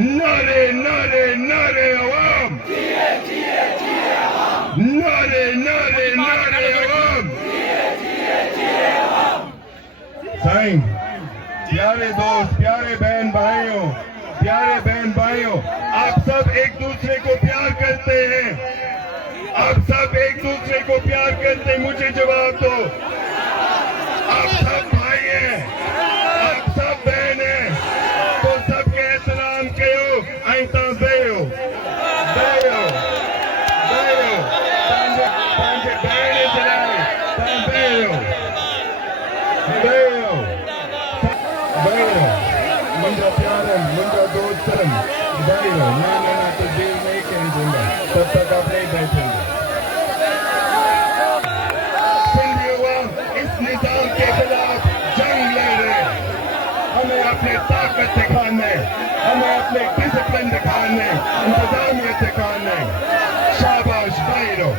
नारे नारे नारे अवाम, नारे नारे नारे अवाम। साईं, प्यारे दोस्त, प्यारे बहन भाइयों, आप सब एक दूसरे को प्यार करते हैं, आप सब एक दूसरे को प्यार करते हैं। मुझे जवाब दो, आप सब भाई हैं, आप सब बहन हैं, तो सबके एहतराम करो। ऐसा बेयो बेयो बेयो पंहिंजे बहन चलाए बेयो बेयो बेयो मुंहिंजा प्यारनि, मुंहिंजा दोस्तनि, बेयो ना तो दिल नहीं कहीं दूंगा तब तक आप नहीं बैठेंगे। इस निजाम के खिलाफ जंग लड़ रहे हैं। हमें अपनी ताकत दिखाने, हमें अपने डिसिप्लिन दिखाने, इंतजामियत दिखाने। शाबाश भाइयों।